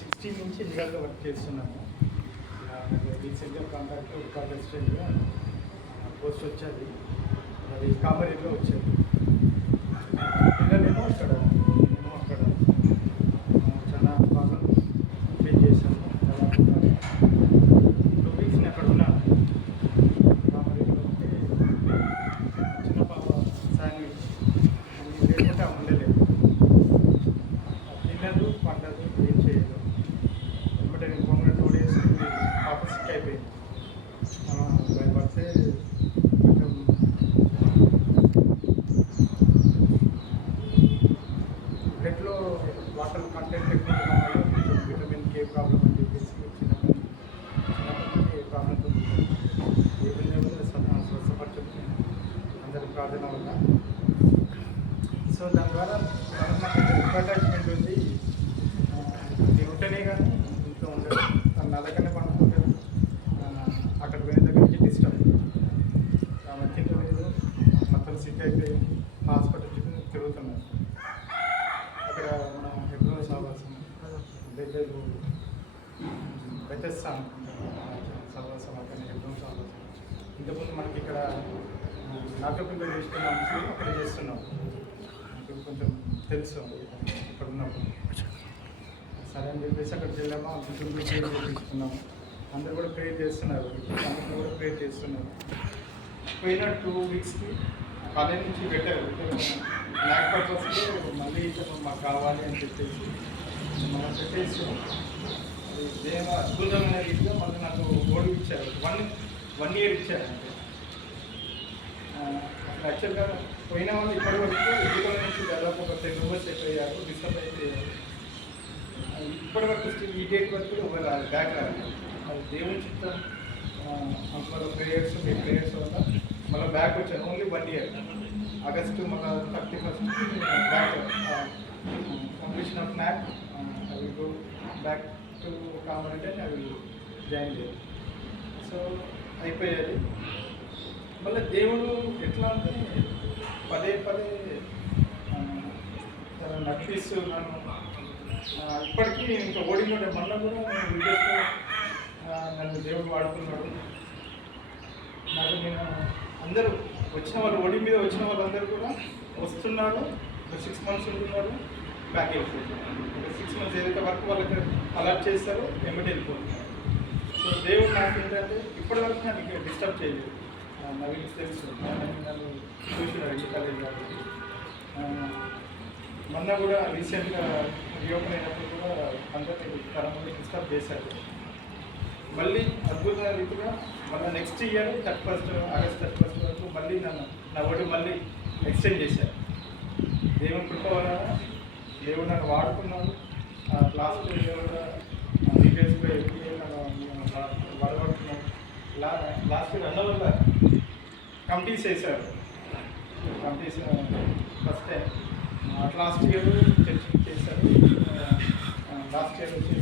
16 నుంచి లీగల్గా వర్క్ చేస్తున్నాను. రీసెంట్గా కాంట్రాక్ట్ రికార్డ్ అసిస్టెంట్గా పోస్ట్ వచ్చేది, అది కామరీలో వచ్చేది. పిల్లలేమో అక్కడ చాలా బాగా ఫేస్ చేశాను. దాదాపు 2 వీక్స్ నేను అక్కడ ఉన్నాను. కామరీలో ఉంటే చిన్న పాప శాండ్విచ్ లేకుంటే ఉండలేదు, తినదు పండదు, ఏం చేయదు. బట్ నేను కొన్న 2 డేస్ పాప సిక్ అయిపోయింది. భయపడితే కొంచెం బ్లడ్లో వాటర్ కంటెంట్ ఎక్కువ ఉండడం వల్ల కొంచెం విటమిన్ కే ప్రాబ్లం అని చెప్పేసి చిన్నప్పటి నుంచి ఏ ప్రాబ్లంతో ఏమైనా కూడా స్వస్థపరచదు అందరి ప్రార్థన వల్ల. సో దాని ద్వారా నాకు అటాచ్మెంట్ ఉంది. నేను ఉంటేనే కానీ ఇంట్లో ఉండదు. నా దగ్గరనే పడుకుంటాను. అక్కడ పోయిన దగ్గర నుంచి డిస్టర్బ్ వచ్చిందో లేదు, మొత్తం సిక్ అయిపోయింది. హాస్పిటల్ చుట్టూ తిరుగుతున్నాను. అక్కడ మన ఎప్పుడో సహవాసం దగ్గర వ్యత్యస్తా సహవాసం అక్కడ ఎప్పుడో సహవాసం. ఇంతకుముందు మనకి ఇక్కడ నాగపిల్లలు చేస్తున్నాం, అక్కడ చేస్తున్నాం. కొంచెం తెలుసు ఇక్కడ ఉన్నప్పుడు. సరే అని చెప్పేసి అక్కడికి వెళ్ళామా, గుంటూరు ప్రేర్ చేయించుకున్నాము. అందరూ కూడా ప్రేర్ చేస్తున్నారు, అందరూ కూడా ప్రేర్ చేస్తున్నారు. పోయిన 2 వీక్స్కి కాలేజ్ నుంచి పెట్టారు, ల్యాక్ పర్పస్లో మళ్ళీ మాకు కావాలి అని చెప్పేసి మనం పెట్టేసి దేవ అద్భుతమైన రీతిలో మళ్ళీ నాకు గోల్డ్ ఇచ్చారు. 1 year ఇచ్చారు. అంటే యాక్చువల్గా పోయిన వాళ్ళు ఇప్పటి వరకు ఎదుగుల నుంచి దాదాపు ఒక 10 మెంబర్స్ అయిపోయారు, డిస్టర్బ్ అయిపోయారు. ఇప్పటి వరకు ఈ డేట్ వరకు ఒక బ్యాక్ రాదు. అది దేవుని చిత్తం. మన ప్రేయర్స్ మీ ప్రేయర్స్ వల్ల మళ్ళీ బ్యాక్ వచ్చాను. Only 1 year. ఆగస్టు మళ్ళీ 31st back completion of NAAC. I will go back to common and I will join చేయాలి. సో అయిపోయేది. మళ్ళీ దేవుడు ఎట్లా అంటే పదే నటిస్తూ నన్ను ఇప్పటికీ ఇంకా ఓడిలో మళ్ళీ కూడా వీడియోస్లో నన్ను దేవుడు వాడుతున్నాడు. నాకు నేను అందరూ వచ్చిన వాళ్ళు ఓడి మీద వచ్చిన వాళ్ళందరూ కూడా వస్తున్నారు. 6 months ఉంటున్నారు, బ్యాక్ వెళ్ళిపోతున్నారు. 6 months ఏదైతే వరకు వాళ్ళకి అలర్ట్ చేస్తారో ఎమ్మటి వెళ్ళిపోతున్నారు. సో దేవుడు నాకు ఏంటంటే ఇప్పటి వరకు నాకు డిస్టర్బ్ చేయలేదు. నవీన్ తెలుసు, నన్ను చూసినారు ఇంటి కాలేజ్ కాబట్టి. మొన్న కూడా రీసెంట్గా రీఓపెన్ అయినప్పుడు కూడా అందరినీ తరమని డిస్టర్బ్ చేశారు. మళ్ళీ అద్భుతమైన రీతిగా మళ్ళీ నెక్స్ట్ ఇయర్ ఆగస్ట్ 31st వరకు మళ్ళీ నా ఓడి మళ్ళీ ఎక్స్టెండ్ చేశారు. దేవుని కృప వల్ల దేవుడు నన్ను వాడుకున్నాను. లాస్ట్ ఇయర్ కూడా డీటెయిల్స్లో ఎవ్రీ ఇయర్ వాడబడుతున్నాను. లాస్ట్ ఇయర్ వల్ల కమిటీస్ వేశారు. Committees first time last year చర్చ చేశారు. లాస్ట్ ఇయర్ వచ్చి